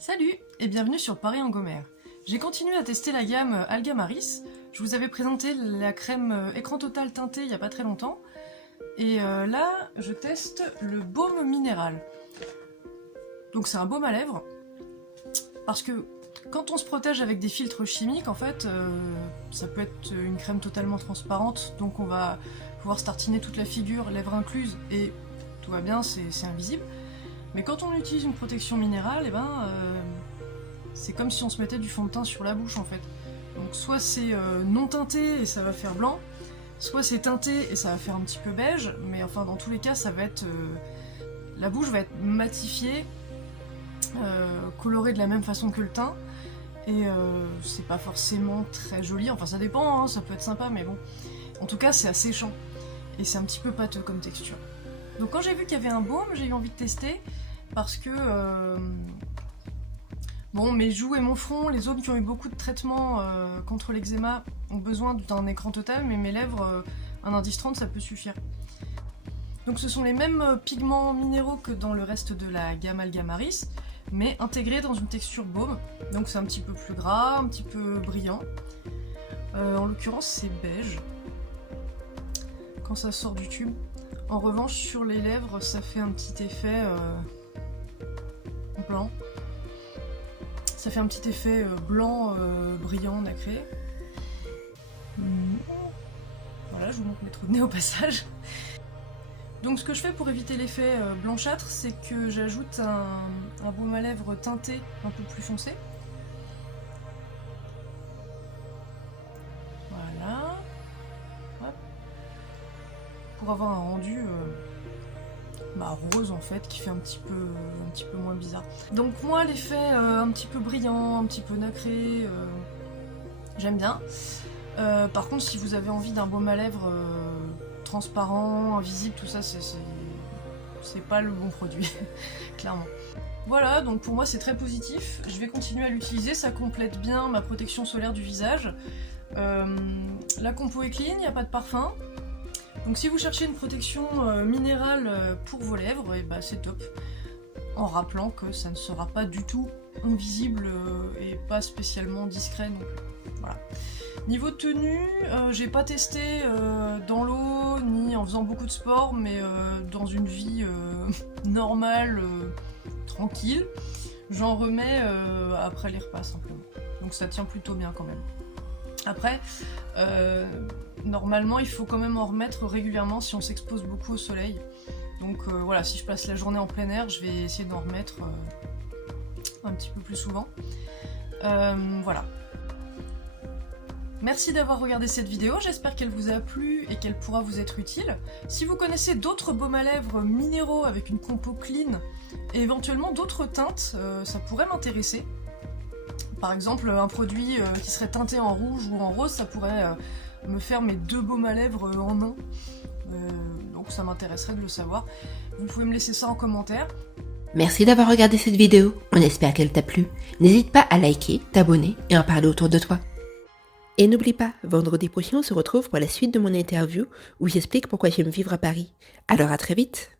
Salut et bienvenue sur Paris Angomer. J'ai continué à tester la gamme Algamaris. Je vous avais présenté la crème écran total teintée il n'y a pas très longtemps. Et là, je teste le baume minéral. Donc c'est un baume à lèvres. Parce que quand on se protège avec des filtres chimiques, en fait, ça peut être une crème totalement transparente. Donc on va pouvoir se tartiner toute la figure, lèvres incluses, et tout va bien, c'est invisible. Mais quand on utilise une protection minérale, c'est comme si on se mettait du fond de teint sur la bouche en fait. Donc soit c'est non teinté et ça va faire blanc, soit c'est teinté et ça va faire un petit peu beige, mais enfin dans tous les cas ça va être... la bouche va être matifiée, colorée de la même façon que le teint, et c'est pas forcément très joli, enfin ça dépend, hein, ça peut être sympa, mais bon. En tout cas c'est asséchant, et c'est un petit peu pâteux comme texture. Donc quand j'ai vu qu'il y avait un baume, j'ai eu envie de tester, parce que bon, mes joues et mon front, les zones qui ont eu beaucoup de traitements contre l'eczéma ont besoin d'un écran total, mais mes lèvres, un indice 30 ça peut suffire. Donc ce sont les mêmes pigments minéraux que dans le reste de la gamme Algamaris, mais intégrés dans une texture baume, donc c'est un petit peu plus gras, un petit peu brillant. En l'occurrence c'est beige, quand ça sort du tube. En revanche, sur les lèvres, ça fait un petit effet blanc. Ça fait un petit effet blanc brillant, nacré. Voilà, je vous montre mes trous de nez au passage. Donc ce que je fais pour éviter l'effet blanchâtre, c'est que j'ajoute un baume à lèvres teinté un peu plus foncé. Voilà. Hop. Pour avoir un rendu rose en fait, qui fait un petit peu moins bizarre. Donc moi l'effet un petit peu brillant, un petit peu nacré, j'aime bien. Par contre si vous avez envie d'un baume à lèvres transparent, invisible, tout ça c'est pas le bon produit, clairement. Voilà, donc pour moi c'est très positif, je vais continuer à l'utiliser, ça complète bien ma protection solaire du visage. La compo est clean, il n'y a pas de parfum. Donc si vous cherchez une protection minérale pour vos lèvres, c'est top. En rappelant que ça ne sera pas du tout invisible et pas spécialement discret non plus. Voilà. Niveau tenue, j'ai pas testé dans l'eau ni en faisant beaucoup de sport, mais dans une vie normale, tranquille, j'en remets après les repas simplement. Donc ça tient plutôt bien quand même. Après, normalement il faut quand même en remettre régulièrement si on s'expose beaucoup au soleil. Donc voilà, si je passe la journée en plein air, je vais essayer d'en remettre un petit peu plus souvent. Voilà. Merci d'avoir regardé cette vidéo, j'espère qu'elle vous a plu et qu'elle pourra vous être utile. Si vous connaissez d'autres baumes à lèvres minéraux avec une compo clean et éventuellement d'autres teintes, ça pourrait m'intéresser. Par exemple, un produit qui serait teinté en rouge ou en rose, ça pourrait me faire mes deux baumes à lèvres en un. Donc ça m'intéresserait de le savoir. Vous pouvez me laisser ça en commentaire. Merci d'avoir regardé cette vidéo, on espère qu'elle t'a plu. N'hésite pas à liker, t'abonner et en parler autour de toi. Et n'oublie pas, vendredi prochain on se retrouve pour la suite de mon interview où j'explique pourquoi j'aime vivre à Paris. Alors à très vite.